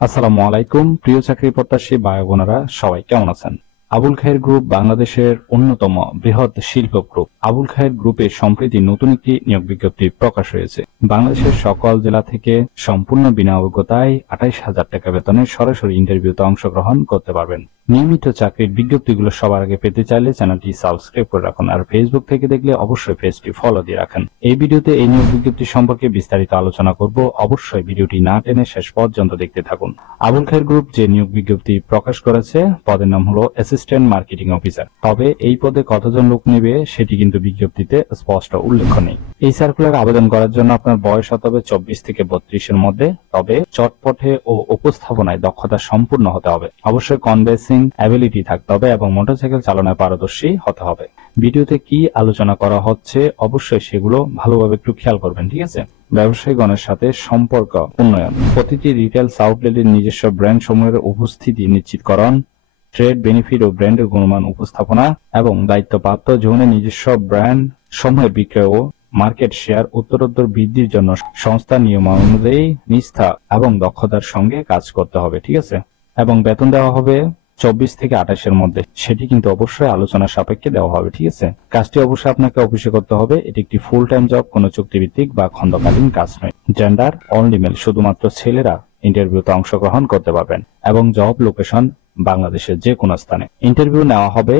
আসসালামু আলাইকুম প্রিয় চাকরি প্রত্যাশী ভাই বোনেরা, সবাই কেমন আছেন? আবুল খায়ের গ্রুপ বাংলাদেশের অন্যতম বৃহৎ শিল্প গ্রুপ। আবুল খায়ের গ্রুপে সম্প্রতি নতুন একটি নিয়োগ বিজ্ঞপ্তি প্রকাশ হয়েছে। বাংলাদেশের সকল জেলা থেকে সম্পূর্ণ বিনা অভিজ্ঞতায় 28,000 টাকা বেতনে সরাসরি ইন্টারভিউতে অংশগ্রহণ করতে পারবেন। নিয়মিত চাকরির বিজ্ঞপ্তিগুলো সবার আগে পেতে চাইলে চ্যানেলটি সাবস্ক্রাইব করে রাখুন, আর ফেসবুক থেকে দেখলে অবশ্যই পেজটি ফলো দিয়ে রাখেন। এই ভিডিওতে এই নিয়োগ বিজ্ঞপ্তি সম্পর্কে বিস্তারিত আলোচনা করব, অবশ্যই ভিডিওটি না টেনে শেষ পর্যন্ত দেখতে থাকুন। আবুল খায়ের গ্রুপ যে নিয়োগ বিজ্ঞপ্তি প্রকাশ করেছে, পদের নাম হলো অ্যাসিস্ট্যান্ট মার্কেটিং অফিসার। তবে এই পদে কতজন লোক নেবে সেটি কিন্তু বিজ্ঞপ্তিতে স্পষ্ট উল্লেখ নেই। এই সার্কুলার আবেদন করার জন্য আপনার বয়স হতে হবে 24 থেকে 32-এর মধ্যে। তবে চটপটে ও উপস্থাপনায় দক্ষতা সম্পূর্ণ হতে হবে। অবশ্যই কনভেন্সিং অ্যাবিলিটি থাকতে হবে এবং মোটরসাইকেল চালনায় পারদর্শী হতে হবে। ভিডিওতে কি আলোচনা করা হচ্ছে অবশ্যই সেগুলো ভালোভাবে একটু খেয়াল করবেন, ঠিক আছে? ব্যবসায়ীগণের সাথে সম্পর্ক উন্নয়ন, প্রতিটি রিটেল আউটলেটের নিজস্ব ব্র্যান্ড সমূহের উপস্থিতি নিশ্চিতকরণ, ট্রেড বেনিফিট ও ব্র্যান্ডের গুণমান উপস্থাপনা এবং দায়িত্বপ্রাপ্ত জোনের নিজস্ব ব্র্যান্ড সমূহের বিক্রয় ও মার্কেট শেয়ার উত্তরোত্তর বৃদ্ধির জন্য সংস্থার নিয়মানুযায়ী নিষ্ঠা এবং দক্ষতার সঙ্গে কাজ করতে হবে, ঠিক আছে? এবং বেতন দেওয়া হবে 24 থেকে 28-এর মধ্যে। সেটি কিন্তু অবশ্যই আলোচনা সাপেক্ষে দেওয়া হবে, ঠিক আছে? কাজটি অবশ্যই আপনাকে অফিসে করতে হবে। এটি একটি ফুল টাইম জব, কোনো চুক্তিভিত্তিক বা খণ্ডকালীন কাজ নয়। জেন্ডার অনলি মেল, শুধুমাত্র ছেলেরা ইন্টারভিউতে অংশগ্রহণ করতে পারবেন এবং জব লোকেশন বাংলাদেশের যে কোনো স্থানে। ইন্টারভিউ নেওয়া হবে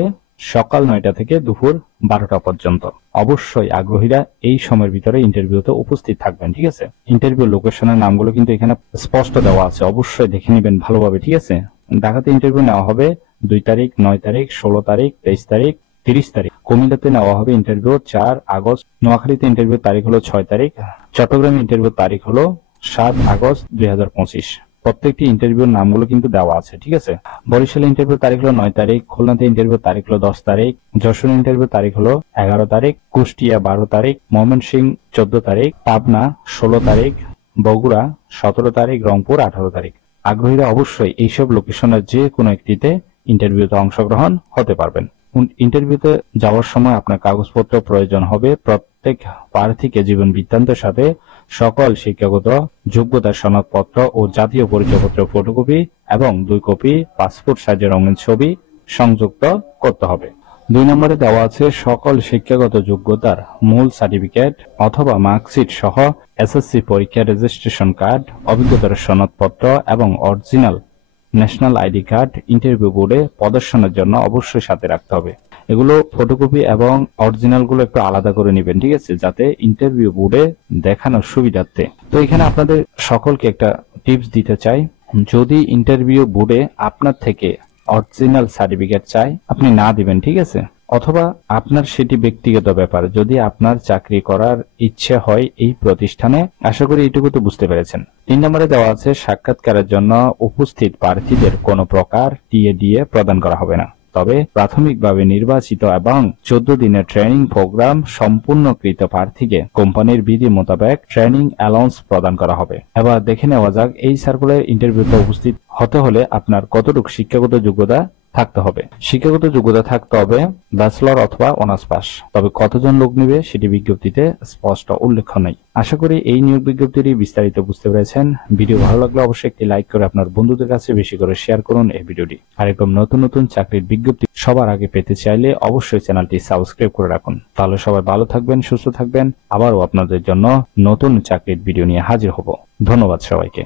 সকাল 9টা থেকে দুপুর 12টা পর্যন্ত। অবশ্যই আগ্রহীরা এই সময়ের ভিতরে ইন্টারভিউতে উপস্থিত থাকবেন, ঠিক আছে? ইন্টারভিউ লোকেশনের নামগুলো কিন্তু এখানে স্পষ্ট দেওয়া আছে, অবশ্যই দেখে নেবেন ভালোভাবে, ঠিক আছে? ঢাকাতে ইন্টারভিউ নেওয়া হবে 2 তারিখ, 9 তারিখ, 16 তারিখ, 23 তারিখ, 30 তারিখ। কুমিল্লাতে নেওয়া হবে ইন্টারভিউ 4 আগস্ট। নোয়াখালীতে ইন্টারভিউ তারিখ হলো 6 তারিখ। চট্টগ্রামে ইন্টারভিউ তারিখ হলো 7 আগস্ট 2025। প্রত্যেকটি ইন্টারভিউর নামগুলো কিন্তু দেওয়া আছে, ঠিক আছে? বরিশালে ইন্টারভিউ তারিখ হলো 9 তারিখ। খুলনাতে ইন্টারভিউ তারিখ হলো 10 তারিখ। যশোর ইন্টারভিউ তারিখ হলো 11 তারিখ। কুষ্টিয়া 12 তারিখ। ময়মনসিংহ 14 তারিখ। পাবনা 16 তারিখ। বগুড়া 17 তারিখ। রংপুর 18 তারিখ। আগ্রহীরা অবশ্যই এইসব লোকেশনের যে কোনো একটিতে ইন্টারভিউতে অংশগ্রহণ হতে পারবেন। ইন্টারভিউতে যাওয়ার সময় আপনার কাগজপত্র প্রয়োজন হবে। প্রত্যেক প্রার্থীকে জীবন বৃত্তান্তের সাথে সকল শিক্ষাগত যোগ্যতার সনদপত্র ও জাতীয় পরিচয়পত্র ফটোকপি এবং 2 কপি পাসপোর্ট সাইজের রঙিন ছবি সংযুক্ত করতে হবে। 2 নম্বরে দেওয়া আছে সকল শিক্ষাগত যোগ্যতার মূল সার্টিফিকেট অথবা মার্কশিট সহ এসএসসি পরীক্ষা রেজিস্ট্রেশন কার্ড, অভিজ্ঞতার সনদপত্র এবং original national ID card interview বোর্ডে প্রদর্শনের জন্য অবশ্যই সাথে রাখতে হবে। এগুলো ফটোকপি এবং অরিজিনাল গুলো একটু আলাদা করে নেবেন, ঠিক আছে? যাতে ইন্টারভিউ বোর্ডে দেখানোর সুবিধার্থে। তো এখানে আপনাদের সকলকে একটা টিপস দিতে চাই, যদি ইন্টারভিউ বোর্ডে আপনার থেকে অরিজিনাল সার্টিফিকেট চাই, আপনি না দিবেন, ঠিক আছে? অথবা আপনার সেটি ব্যক্তিগত ব্যাপার। যদি আপনার চাকরি করার ইচ্ছে হয় এই প্রতিষ্ঠানে, আশা করি এইটুকু তো বুঝতে পেরেছেন। 3 নম্বরে দেওয়া আছে সাক্ষাৎকারের জন্য উপস্থিত প্রার্থীদের কোনো প্রকার টিএডিএ প্রদান করা হবে না। তবে প্রাথমিকভাবে নির্বাচিত এবং 14 দিনের ট্রেনিং প্রোগ্রাম সম্পূর্ণকৃত প্রার্থীকে কোম্পানির বিধি মোতাবেক ট্রেনিং অ্যালাউন্স প্রদান করা হবে। এবার দেখে নেওয়া যাক এই সার্কুলার ইন্টারভিউতে উপস্থিত হতে হলে আপনার কতটুকু শিক্ষাগত যোগ্যতা থাকতে হবে। শিক্ষাগত যোগ্যতা থাকতে হবে ব্যাচেলর অথবা অনার্স পাস। তবে কতজন লোক নেবে সেটি বিজ্ঞপ্তিতে স্পষ্ট উল্লেখ নেই। আশা করি এই নিয়োগ বিজ্ঞপ্তিটি বিস্তারিত বুঝতে পেরেছেন। ভিডিও ভালো লাগলে অবশ্যই একটি লাইক করে আপনার বন্ধুদের কাছে বেশি করে শেয়ার করুন এই ভিডিওটি। আর এরকম নতুন নতুন চাকরির বিজ্ঞপ্তি সবার আগে পেতে চাইলে অবশ্যই চ্যানেলটি সাবস্ক্রাইব করে রাখুন। তাহলে সবাই ভালো থাকবেন, সুস্থ থাকবেন। আবারও আপনাদের জন্য নতুন চাকরির ভিডিও নিয়ে হাজির হব। ধন্যবাদ সবাইকে।